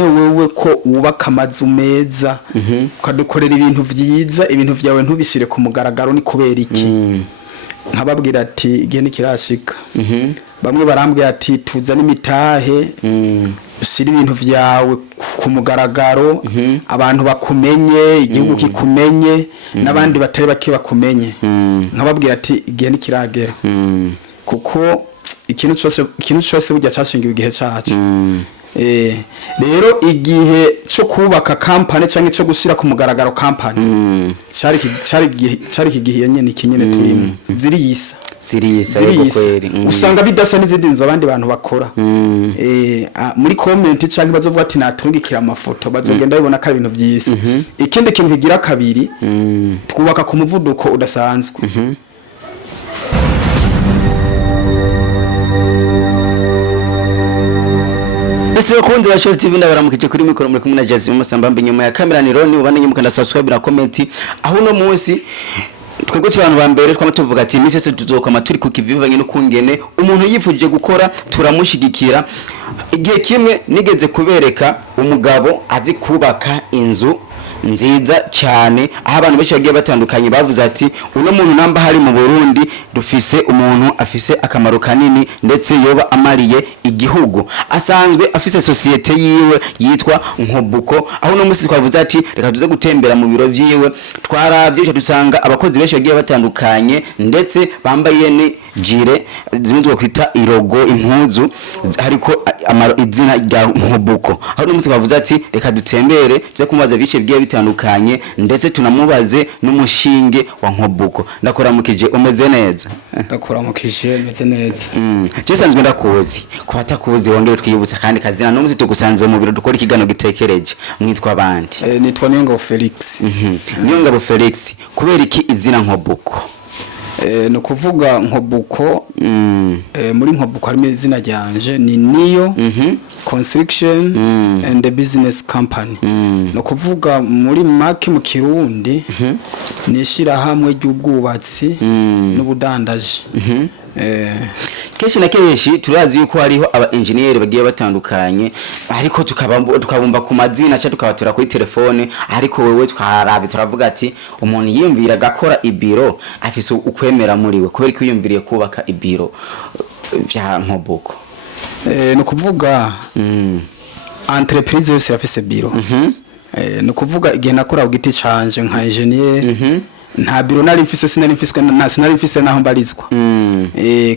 wewe ko wubaka amazu meza ukadukorera ibintu vyiza ibintu vyawe ntubishire ku mugaragaro ni kubera iki nkababwira ati igihe nikirashika bamwe barambwira ati tuzana imitahe ushyira ibintu vyawe ku mugaragaro abantu bakumenye igihugu kikumenye n'abandi batari bake bakumenye nkababwira ati igihe nikiragera kuko ikintu cyose burya cyashingiwe igihe cyacu rero igihe cyo kubaka company cyangwa cyo gushyira ku mugaragaro company cyari kigihe nyene kinyene turimo ziriyisa kweri usanga bidasa n'izindi nzo abandi bantu bakora muri comment cyangwa bazovuga ati natungikira amafoto bazogenda bibona ko ibintu byisi ikindi kintu kigira kabiri twubaka ku muvuduko udasanzwe Ese bakunzi ba Short TV ndabaramukije kuri mikoro muri kumwe na Jazzy Musambambe nyuma ya kamera ni Roni ubane nyumukanda subscribe na comment aho no munsi twego cy'abantu ba mbere twama tuvuga ati imisi yose tuzokama turi ku kivivanye no kungene umuntu yifuje gukora turamushigikira igihe kimwe nigeze kubereka umugabo azi kubaka inzu nziza cyane aho abantu benshi bagiye batandukanye bavuze ati uno muntu namba hari mu Burundi dufise umuntu afise akamaro kanini ndetse yoba amariye igihugu asanzwe afise societe yiwe yitwa NCOBUCO aho no musi twavuze ati reka tuze gutembera mu biro vyiwe twaravye dusanga abakozi benshi bagiye batandukanye ndetse bambaye ni jire zimwe kwita irogo impuzu hariko izina rya NCOBUCO aho no musi twavuze ati reka dutembere tuze kumubaza bice bigiye bitandukanye ndetse tunamubaze n'umushinge wa NCOBUCO ndakoramukije umeze neza ndakoramukije umeze neza Jesanzwe ndakuzi ko batakuzi wongere twiyibutsa kandi kazina no muzi tugusanze mu biro dukora ikigano gitekereje mwitwa bandi nitwa Niyongabo Felix Niyongabo Felix kubera iki izina NCOBUCO no kuvuga NCOBUCO muri NCOBUCO harimo izina ryanje ni Niyo Construction and the Business Company no kuvuga muri make mu Kirundi ni Ishirahamwe ry'ubwubatsi n'ubudandaji kenshi na kenshi turazi yuko hariho aba engineer bagiye batandukanye ariko tukabumba ku mazina cyangwa tukabatura kuri telefone ariko wewe twarabe turavuga ati umuntu yiyumvira gakora ibiro afise ukwemera muri we kubera ko yiyumviriye kubaka ibiro vya NCOBUCO no kuvuga entreprise yose yafise biro no kuvuga igihe nakora ugiti canje nka engineer nta biro nari mfise sinari mfise naho mbarizwa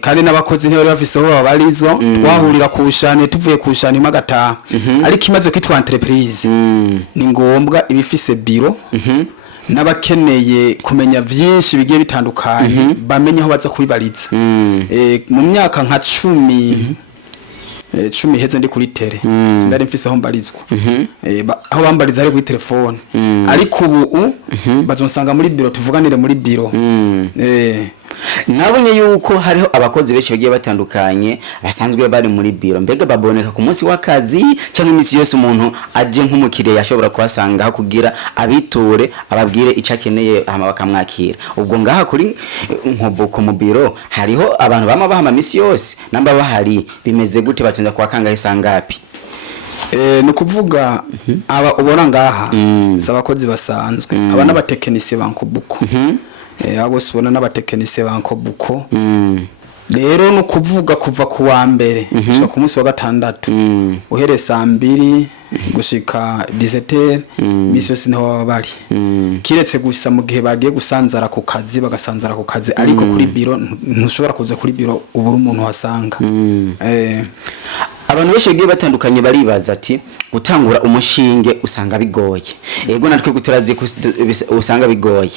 kandi n'abakozi ntibari bafise aho babarizwa twahurira kushane tuvuye kushane magata ariko imaze kwitwa entreprise ni ngombwa ibifise biro n'abakeneye kumenya vyinshi bigiye bitandukanye bamenye aho baza kubibariza mu myaka nka 10 heze ndi kuri tele sinari mfise aho mbarizwa aho bambariza ari kuri telefone ariko ubu bazonsanga muri biro tuvuganire muri biro nabonye yuko hariho abakozi benshi bagiye batandukanye basanzwe bari muri biro mbega baboneka ku munsi w'akazi cyangwa imisi yose umuntu aje nk'umukiriya yashobora kuhasanga kugira abiture ababwire icakeneye hama bakamwakira ubwo ngaha kuri NCOBUCO mu biro hariho abantu bama bahama misi yose namba bahari bimeze gute batinda kwa kangahe sangapi no kuvuga aba ubona ngaha sabakozi basanzwe aba n'abatekinisiye ba NCOBUCO abo subona n'abatekinisiye ba NCOBUCO rero no kuvuga kuva ku wa mbere gushika ku munsi wa gatandatu uhere saa 2 gushika 17 misi yose niho bari kiretse gusa mu gihe bagiye gusanzara ku kazi bagasanzara ku kazi ariko kuri biro ntushobora kuza kuri biro ubura umuntu wasanga abantu benshi bagiye batandukanye baribaza ati gutangura umushinge usanga bigoye ego natwe gutarazi usanga bigoye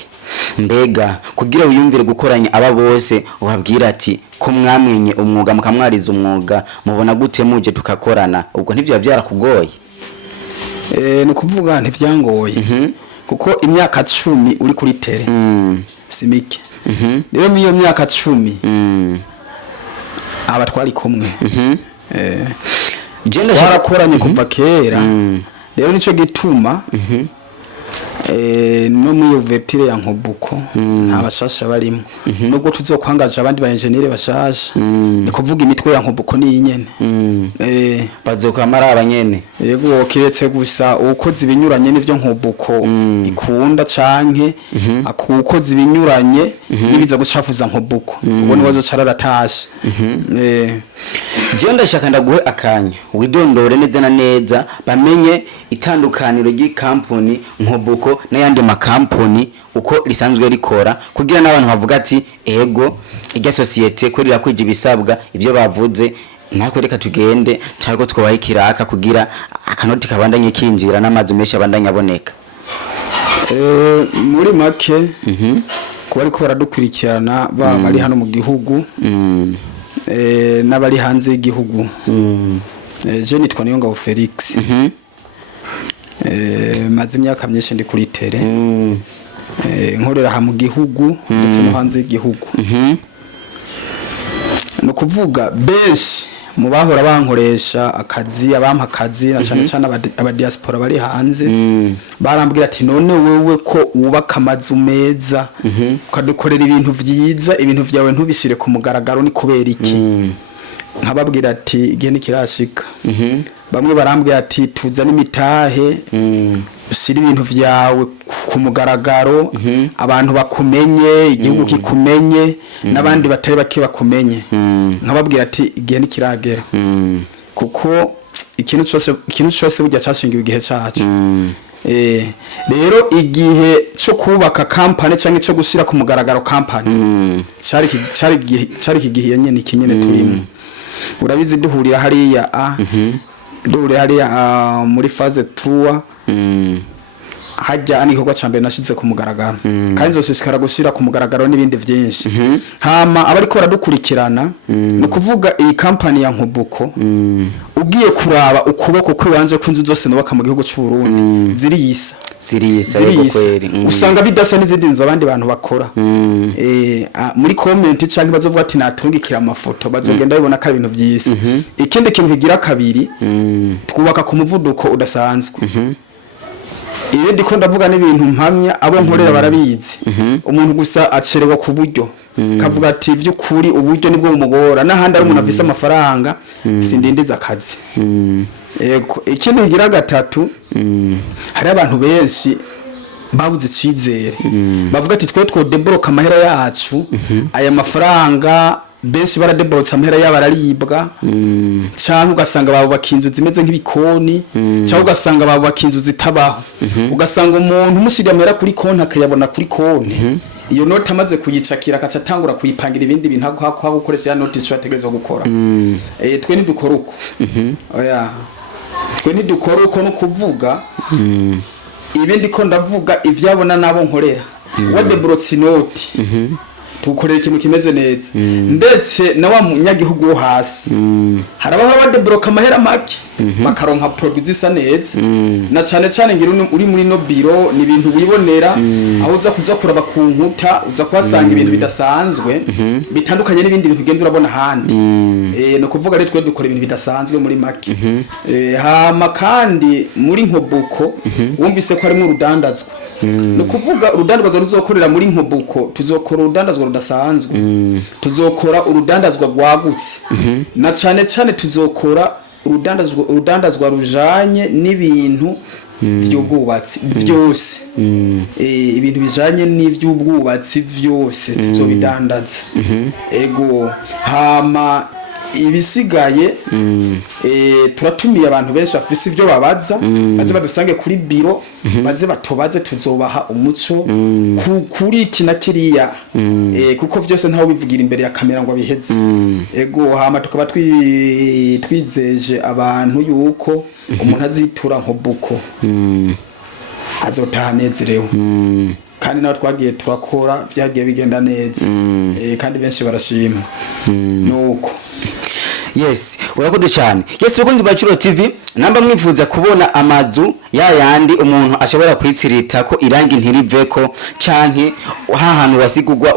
mbega kugira uyumvire gukoranya aba bose ubabwira ati ko mwamenye umwuga mukamwariza umwuga mubona gute muje tukakorana ubwo ntivyo byarakugoye no kuvuga ntivyangoye kuko imyaka 10 uri kuri tele simike rero miyo myaka 10 aba twari kumwe jenda warakoranye kuva kera rero nico gituma no muri ouverture ya nkobuko nta bashasha barimo nubwo tuzokwangaje abandi ba engineer bashasha ni kuvuga imitwe ya nkobuko ni nyene bazokamara abanyene yego kiretse gusa ukoze ibinyuranye n'ivyo nkobuko ikunda canke akukoze ibinyuranye nibiza gucafuza nkobuko ubone wazocararatashe je ndashaka ndaguhe akanya widondore neza na neza bamenye itandukaniro ry'ikampuni nkobuko n'ayandi makampuni uko risanzwe rikora kugira n'abantu bavuga ati ego irya societe ko rirakwije ibisabwa ibyo bavuze nako reka tugende cyariko twabaye ikiraka kugira akanoti kabandanye kinjira n'amazi menshi abandanye aboneka. Muri make kuba ariko baradukurikirana bari hano mu gihugu n'abari hanze y'igihugu je nitwa Niyongabo Felix maze imyaka myinshi ndi kuri tere nkorera ha mu gihugu ndetse no hanze y'igihugu no kuvuga benshi mu bahora bankoresha akazi abampa akazi na cyane cyane aba diaspora bari hanze barambwira ati none wewe ko wubaka amazu meza ukadukorera ibintu vyiza ibintu vyawe ntubishire ku mugaragaro ni kubera iki nkababwira ati igihe nikirashika bamwe barambwira ati tuzana imitahe ushyira ibintu vyawe ku mugaragaro abantu bakumenye igihugu kikumenye n'abandi batari bake bakumenye nkababwira ati igihe nikiragera kuko ikintu cyose burya cyashingiwe igihe cyacu rero igihe cyo kubaka company cyangwa cyo gushyira ku mugaragaro company cyari igihe nyene ikinyene turimo urabizi duhurira hariya muri phase 2 hajya ani igikorwa cyambere nashize ku mugaragaro kandi nzoshishikara gushira ku mugaragaro n'ibindi byinshi hama abari ko baradukurikirana no kuvuga iyi company ya Nkobuko ugiye kuraba ukuboko kwibanje kw'inzu zose nubaka mu gihugu cy'u Burundi ziriyisa kweri usanga bidasa n'izindi nzu abandi bantu bakora muri comment cyangwa bazovuga ati natungikira amafoto bazogenda bibona ka ibintu byisi ikindi kintu kigira kabiri twubaka ku muvuduko udasanzwe iyo ndiko ndavuga n'ibintu mpamya abo nkorera barabizi umuntu gusa acerewa ku buryo kavuga ati vy'ukuri uburyo nibwo bumugora n'ahandi ari umuntu afise amafaranga sindindiza akazi ego ikindi kigira gatatu hari abantu benshi babuze icizere bavuga ati twe deboroka amahera yacu aya mafaranga benshi baradeborotsa amahera yabo araribwa cyangwa ugasanga babubaka inzu zimeze nk'ibikoni cyangwa ugasanga babubaka inzu zitabaho ugasanga umuntu umushyiriye amahera kuri konti akayabona kuri konti iyo noti amaze kuyicakira akaca atangura kuyipangira ibindi bintu aho gukoresha ya noti icyo yategerezwa gukora twe ntidukora uko twe ntidukora uko no kuvuga ibindi ko ndavuga ivyabona nabo nkorera wadeborotsa inoti tukorera ikintu kimeze neza ndetse na wa munyagihugu wo hasi harabaho badebroka amahera make bakaronka produit zisa neza na cyane cyane ngira uri muri no biro ni ibintu wibonera aho uza kuza kuraba ku nkuta uza kwasanga ibintu bidasanzwe bitandukanye n'ibindi bintu ugenda urabona handi no kuvuga rero twe dukora ibintu bidasanzwe muri make hama kandi muri Nkobuko wumvise ko harimo urudandazwa no kuvuga urudandazwa ruzokorera muri Nkobuko tuzokora urudandazwa rudasanzwe tuzokora urudandazwa rwagutse na cyane cyane tuzokora urudandazwa rujanye n'ibintu vy'ubwubatsi byose ibintu bijanye n'ivy'ubwubatsi byose tuzobidandaza ego hama ibisigaye turatumiye abantu benshi afise ivyo babaza baje badusange kuri biro baze batobaze tuzobaha umuco kuri iki na kiriya kuko vyose ntaho bivugira imbere ya kamera ngo abiheze ego hama tukaba twizeje abantu yuko umuntu azitura Nkobuko azotaha nezerewe kandi nawe twagiye turakora vyagiye bigenda neza kandi benshi barashima nuko Yes, urakoze cyane. Yes, bakunzi ba Curo TV, namba mwifuza kubona amazu yayandi umuntu ashobora kwitsirita ko irangi ntiriveko canke hahantu wasigugwa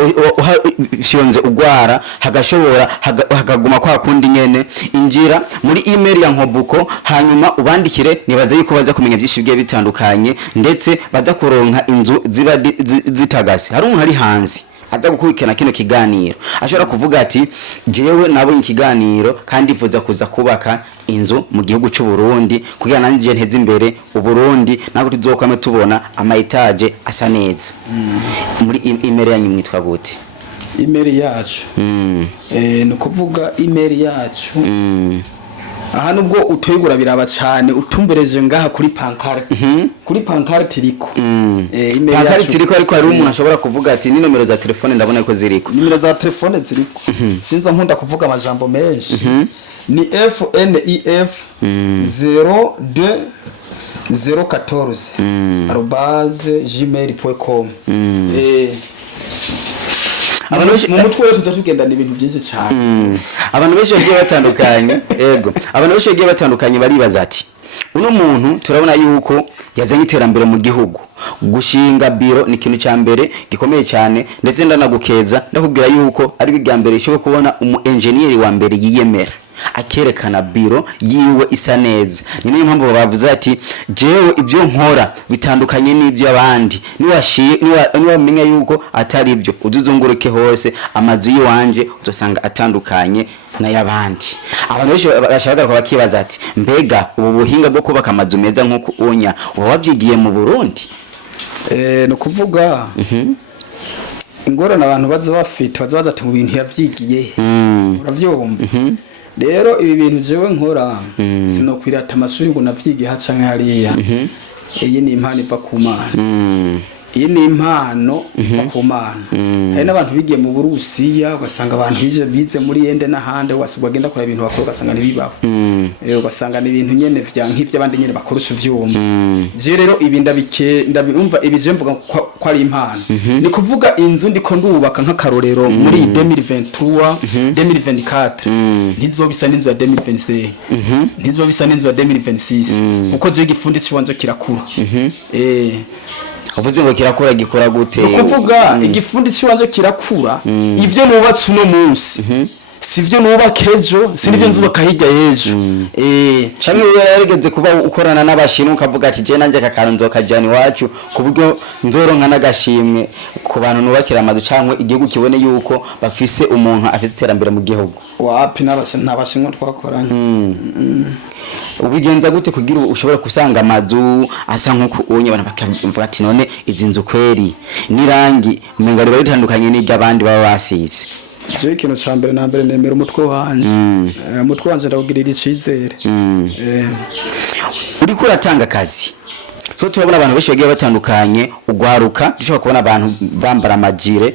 fyonze ugwara hagashobora hagaguma kwa kundi nyene, injira muri email ya NCOBUCO hanyuma ubandikire, nibaze yuko baza kumenya byinshi bigiye bitandukanye ndetse baza kuronka inzu ziba zitagase. Hari umuntu ari hanze aza gukurikirana kino kiganiro ashobora kuvuga ati jewe nabo ikiganiro kandi ifuza kuza kubaka inzu mu gihugu cy'u Burundi kugira nanje nteze imbere u Burundi nako tuzokwame tubona ama etage asa neza. Muri email yanyu mwitwa gute? Email yacu no kuvuga email yacu aha nubwo utoyigura biraba cyane utumbereje ngaha kuri pancarte kuri pancarte iriko email yacu iriko ariko hari umuntu ashobora kuvuga ati ni nomero za telefone ndabona ko ziriko nimero za telefone ziriko sinza nkunda kuvuga amajambo menshi ni FNEF 02014 @gmail.com mu mutwe wetu tuzagendana ibintu byinshi cyane. Abantu benshi bagiye batandukanye yego abantu benshi bagiye batandukanye baribaza ati uno muntu turabona yuko yazanye iterambere mu gihugu, gushinga biro ni ikintu cya mbere gikomeye cyane ndetse ndanagukeza ndakubwira yuko ari bigya mbere ishobora kubona umu engineer wa mbere yiyemera akerekana biro yiwe isa neza. Ni niyo mpamvu bavuze ati jewe ibyo nkora bitandukanye n'ibyo abandi, niwamenya yuko atari ibyo uduzunguruke hose amazu yiwanje uzosanga atandukanye n'ayabandi. Abantu benshi bashaka bakibaza ati mbega ubu buhinga bwo kubaka amazu meza nk'uko unya wabyigiye mu Burundi? No kuvuga ingorane abantu baza bafite baza ati mu bintu yavyigiye uravyumva. Rero ibi bintu jewe nkora sinokwirata amashuri ngo navyigiye haca nk'hariya. Iyi ni impano iva ku Mana. Iyi ni impano iva ku Mana. Hari n'abantu bigiye mu Burusiya ugasanga abantu bize muri yende n'ahandi wasubwa genda kora ibintu bakora ugasanga nibibaho. Rero ugasanga ni ibintu nyene vya nk'ivy'abandi nyene bakorusha ivyuma. Je rero ibi ndabumva ibije mvuga ko ari impano. Ni kuvuga inzu ndiko ndubaka nk'akarorero muri 2023 2024 ntizobisa n'inzu ya 2025 ntizobisa n'inzu ya 2026 kuko je gifundi ciwanje kirakura. Uvuze ngo kirakura gikora gute? Ukuvuga igifundi ciwanje kirakura ivyo nubatse uno munsi sivyo nubaka ejo sinivyo nzubaka hirya y'ejo. Canke yarigeze kuba ukorana n'abashinwa ukavuga ati je nanje kakaro nzokajana iwacu ku buryo nzoronka n'agashimwe ku bantu nubakira amazu canke igihugu kibone yuko bafise umuntu afise iterambere mu gihugu? Wapi n'abashinwa twakoranye. Ubigenza gute kugira ushobora kusanga amazu asa nkuko unye bana bakamvuga ati none izi nzu kweri nirangi umenga riba ritandukanye n'igabandi baba basize? Je ikintu ca mbere na mbere nemera umutwe wanje. Umutwe wanje ndawugirira icizere. Uriko uratanga akazi Rero turabona abantu benshi bagiye batandukanye ugwaruka dushobora kubona abantu bambara amajire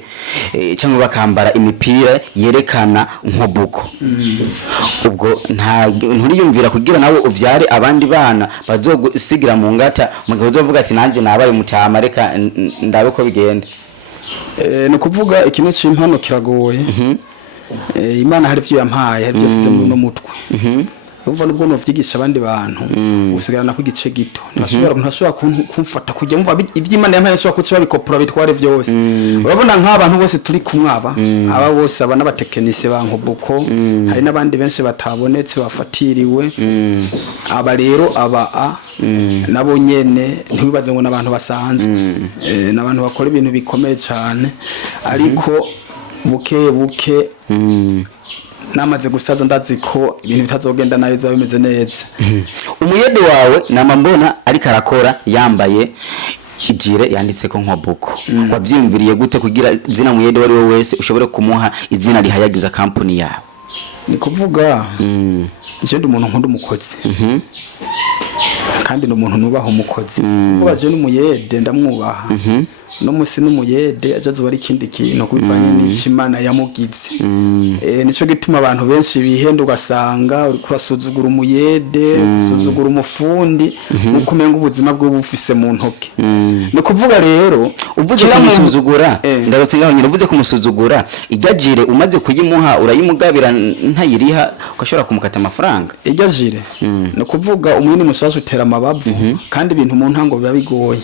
cyangwa bakambara imipira yerekana NCOBUCO. Ubwo nta nturiyumvira kugira nawe uvyare abandi bana bazogisigira mu ngata mu gihe uzovuga ati nanje nabaye mutama reka ndabe ko bigenda. No kuvuga ikintu c'impano kiragoye. Imana hari vyo yampaye hari byose mu mutwe. Uva nubwo no vyigisha abandi bantu usigarana ku gice gito ntashobora kumfata kujya mva ivy'Imana yampaye so kuciba bikopura bitware vyose. Urabona nk'abantu bose turi kumwaba aba bose abana batekinisi ba NCOBUCO hari nabandi benshi batabonetse bafatiriwe aba rero aba nabo nyene ntibibaze ngo nabantu basanzwe nabantu bakora ibintu bikomeye cyane ariko buke namaze gusaza ndazi ko ibintu bitazogenda nayo zo bimeze neza. Umuyede wawe namambona ariko arakora yambaye ijire yanditse ko NCOBUCO. Wavyimviriye gute kugira zina muyede wari we wese ushobore kumuha izina rihayagiza company yawe? Ni kuvuga je ndi umuntu nkunda umukozi. kandi no muntu nubaha umukozi kuvuga je n'umuyede ndamwubaha no musi n'umuyede ajazo bari kindi kintu kubivanye n'Imana yamugize nico gituma abantu benshi bihenda ugasanga uri kurasuzugura umuyede gusuzugura umufundi ukumenga ubuzima bwo bufise mu ntoke no kuvuga rero uvuze kumusuzugura ndarutse ngaho nyine uvuze kumusuzugura ijajire umaze kuyimuha urayimugabira ntayiriha ukashobora kumukata amafaranga ijajire no kuvuga umwini musaje utera amabavu kandi ibintu mu ntango biba bigoye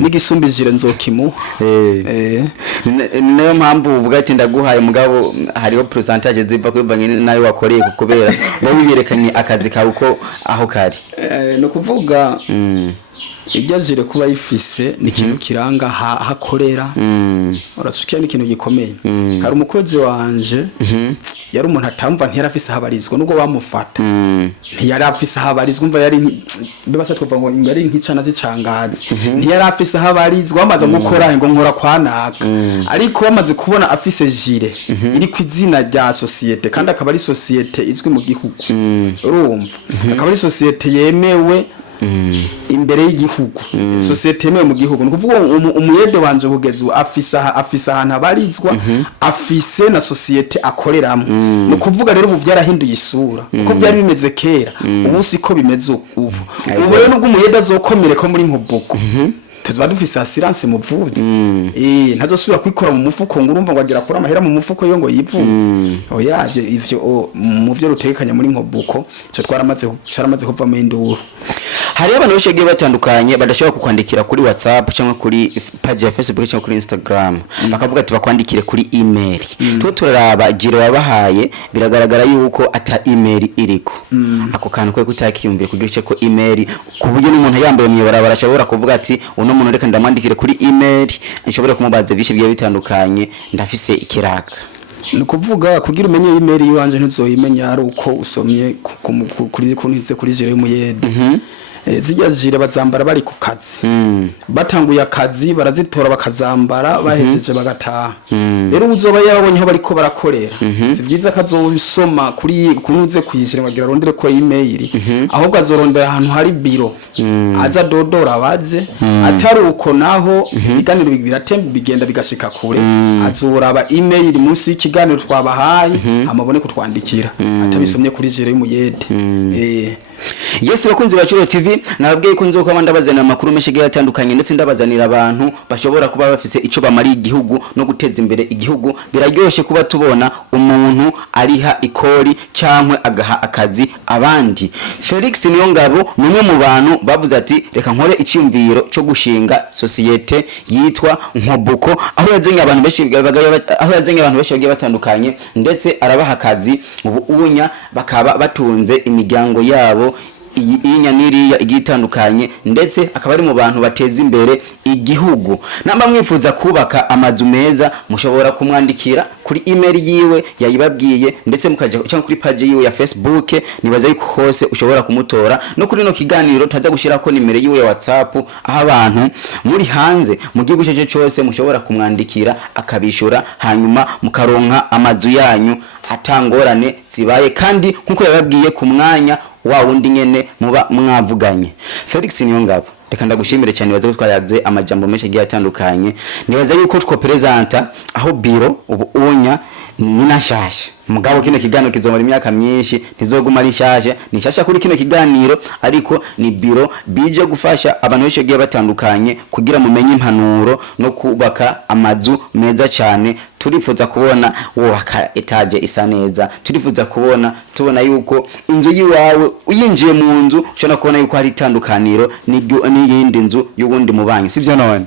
n'igisumbijire nzokimu nayo mpamvu uvuga ati ndaguhaye mugabo hariho percentage ziva kwibanye nayo wakoreye kubera wowe wiyerekanye akazi kawe uko aho kari no kuvuga ijajire kuba yifise ni ikintu kiranga hakorera urasukiye ni ikintu gikomeye kari umukozi wanje yari umuntu atamva ntiyari afise habarizwa nubwo bamufata ntiyari afise habarizwa umva yari bibasa twumva ngo yari nk'icana zicangazi ntiyari afise habarizwa bamaze gukora ngo nkora kwanaka ariko bamaze kubona afise jire iri kwizina rya societe kandi akaba ari societe izwi mu gihugu urumva akaba ari societe yemewe imbere y'igihugu societe yemewe mu gihugu no kuvuga umuyede wanje bugezwe afisa ahantu abarizwa afise na societe akoreramo no kuvuga rero ubu byarahinduye isura uko byari bimeze kera ubu siko bimeze ubu rero nubwo umuyede azokomere ko muri nkobuko tuziba dufise assurance muvuzi ntazosubira kwikora mu mufuko ngo urumva ngo agira kora amahera mu mufuko yo ngo yivuze oya ivyo mu byo rutekanya muri nkobuko cyo twaramaze kuva mu induru hari abantu benshi bagiye batandukanye badashobora kukwandikira kuri WhatsApp cyangwa kuri page ya Facebook cyangwa kuri Instagram bakavuga ati bakwandikire kuri email twe turaraba jire wabahaye biragaragara yuko ata email iriko ako kantu ko kutakiyumviye kugira ice ko email ku buryo n'umuntu yambaye mu barabara ashobora kuvuga ati uno muntu reka ndamwandikire kuri email nshobora kumubaza byinshi bigiye bitandukanye ndafise ikiraka nukuvuga kugira umenye email yiwanje ntuzoyimenya ari uko usomye kuri kunitse kuri jire y'umuyede zijya jire bazambara bari ku kazi batanguye akazi barazitora bakazambara bahejeje bagataha rero uzoba yabonye aho bariko barakorera si byiza kazosoma kuri kunuze kuyishira bagira rondere ko email ahubwo azorondera ahantu hari biro aza dodora abaze atari uko naho ibiganiro biratemba bigenda bigashika kure azoraba email munsi y'ikiganiro twabahaye amabone kutwandikira atabisomye kuri jire y'umuyede Yes bakunzi ba Churo TV nababwiye ko nzo kwamba ndabazana amakuru menshi yatandukanye ndetse ndabazanira abantu bashobora kuba bafise ico bamari igihugu no guteza imbere igihugu biraryoshe kuba tubona umuntu ariha ikori cankwe agaha akazi abandi Felix Niyongabo numwe mu bantu bavuze ati reka nkore iciyumviro cyo gushinga societe yitwa Nkobuko aho yazenye abantu benshi bagiye batandukanye ndetse arabaha akazi ubu unya bakaba batunze imiryango yabo inyaniriya igitandukanye ndetse akaba ari mu bantu bateza imbere igihugu namba mwifuza kubaka amazu meza mushobora kumwandikira kuri email yiwe yayibabwiye ndetse mukaje cyangwa kuri page yiwe ya Facebook nibaza yuko hose ushobora kumutora no kuri no kiganiro taza gushira ko nimero yiwe ya WhatsApp aho abantu muri hanze mu gihugu cyaje cyose mushobora kumwandikira akabishura hanyuma mukaronka amazu yanyu atangorane zibaye kandi nkuko yababwiye ku mwanya wa wundi nyene muba mwavuganye Felix Niyongabo reka ndagushimire cyane baze twayaze amajambo menshi agiye atandukanye nibaza yuko two presenta aho biro ubu unya ninashasha mugabo kino kiganiro kizomara imyaka myinshi ntizoguma ari shasha ni shasha kuri kino kiganiro ariko ni biro bije gufasha abantu benshi bagiye batandukanye kugira mumenye impanuro no kubaka amazu meza cyane turifuza kubona wubaka etage isa neza turifuza tubona yuko inzu yiwawe uyinjiye mu nzu ushobora kubona yuko hari itandukaniro n'iyindi nzu y'ubundi mubanyi sivyo none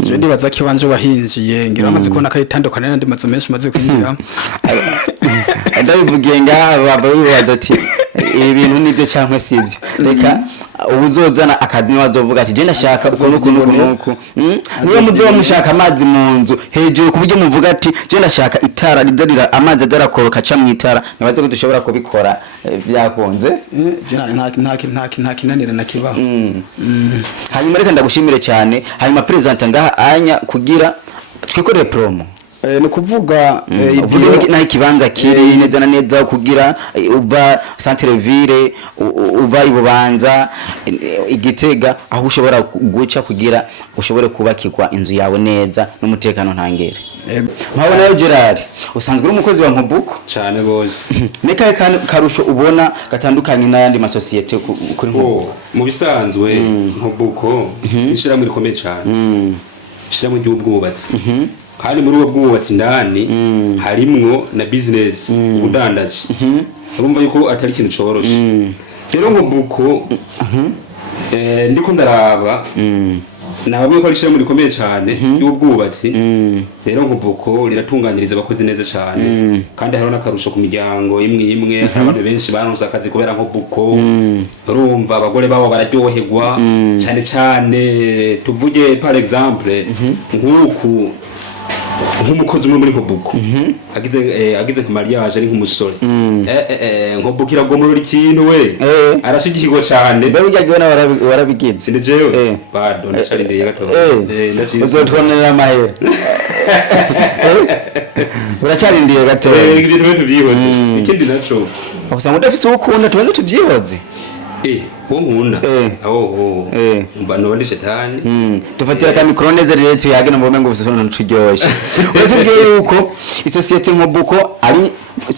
je ndibaza ko banje wahinjiye ngira bamaze kubona ko itandukana n'andi mazu menshi maze kwinjira ndabivugiye ngaha baba bibaza ati ibintu nibyo cyangwa sibyo reka ubuzozana akazi n'abazovuga ati je ndashaka ukuntu niyo muzo mushaka amazi mu nzu hejuru kubyo muvuga ati je ndashaka itara rizarira amazi azarakoroka ca mu itara nabaze ko dushobora kubikora byakonze nta kinanira nakibaho hanyuma reka ndagushimire cyane hanyuma president ngaha anya kugira twikorere promo ni kuvuga uvuga naho ikibanza kiri neza na neza kugira uva centre ville uva ibubanza igitega aho ushobora guca kugira ushobore kubakirwa inzu yawe neza n'umutekano ntangere. Mpabona nayo Gerard usanzwe uri umukozi wa Nkobuko cyane gose. Neka karusho ubona gatandukanye n'ayandi masosiyete kuri mu bisanzwe Nkobuko ishiramwe rikomeye cyane. Ishiramwe ry'ubwubatsi. Kandi muri uwo bwubatsi ndani harimwo na business ubudandaji. Urumva yuko atari ikintu coroshe. Rero Nkobuko ndiko ndaraba nababwiye ko rishyira muri rikomeye cyane y'ubwubatsi. Rero Nkobuko riratunganyiriza abakozi neza cyane kandi hariho n'akarusho ku miryango imwe hari abantu benshi baronse akazi kubera Nkobuko. Urumva abagore babo bararyoherwa cyane cyane. Tuvuge par exemple nk'umukozi umwe muri Nkobuko agize mariage ari nk'umusore Nkobuko iragomorora ikintu we arashigikirwa cyane. Mbe ujyagiwe na warabigize sinde jewe pardon ndasharindiriye gato uzotwonera amahera uracarindiye gato ibintu tuvyihoze. Ikindi naco usanga udafise ukunda tubanze tuvyihoze nkunda mba nobandi shetani tufatira ka mikro neza rero tuyage no mbome ngo bisosona nturyoshe. Uratubwiye yuko isosiyete Nkobuko ari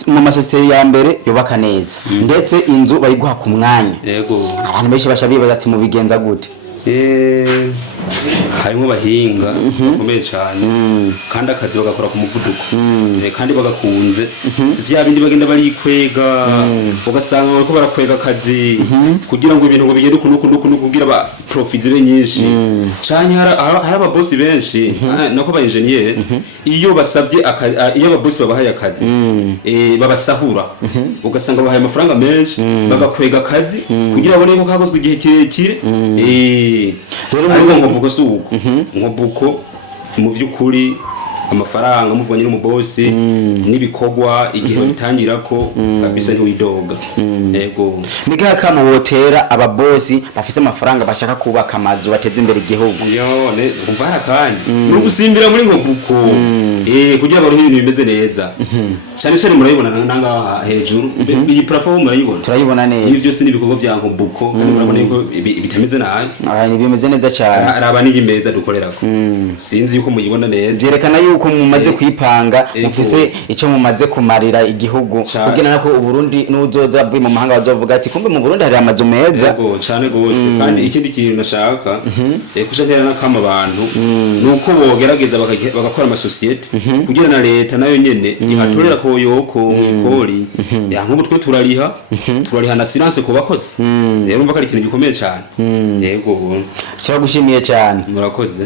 mu masosiyete ya mbere yubaka neza ndetse inzu bayiguha ku mwanya. Yego abantu benshi bashabiye ati mu bigenza gute harimo bahinga bakomeye cyane kandi akazi bagakora ku muvuduko kandi bagakunze. Si vya bindi bagenda barikwega ugasanga bariko barakwega akazi kugira ngo ibintu ngo bigende kunuku kugira ba profits be nyinshi cyane. Hari ababosi benshi nako ba engineer iyo basabye iyo ababosi babahaye akazi babasahura ugasanga bahaye amafaranga menshi bagakwega akazi kugira babone ko kagozwe igihe kirekire. Rero Nkobuko suko Nkobuko mu vy'ukuri amafaranga muvanye n'umubosi n'ibikogwa igihe bitangira ko kabisa ntiwidoga. Yego niga kama wotera ababosi bafise amafaranga bashaka kubaka amazu bateze imbere igihugu. Yone umvara kandi no gusimbira muri Nkobuko kugira baruhe ibintu bimeze neza cyane cyane. Murayibona nanga hejuru iyi platform murayibona turayibona neza. Ibi byose n'ibikorwa bya Nkobuko kandi murabona yuko bitameze nabi bimeze neza cyane. Araba n'iyimeza dukorerako sinzi yuko muyibona neza byerekana yuko mumaze kwipanga mufise ico mumaze kumarira igihugu kugira nako uburundi n'uzoza avuye mu mahanga bazovuga ati kumbe mu Burundi hari amazu meza. Yego cyane gose. Kandi ikindi kintu nashaka kushakira nakama abantu nuko bogerageza bagakora amasosiyete kugira na leta nayo nyene ihatorera koyoko mwikori nk'ubu twe turariha na silence ku bakozi. Rero umva ko ari ikintu gikomeye cyane. Yego cyo gushimiye cyane murakoze.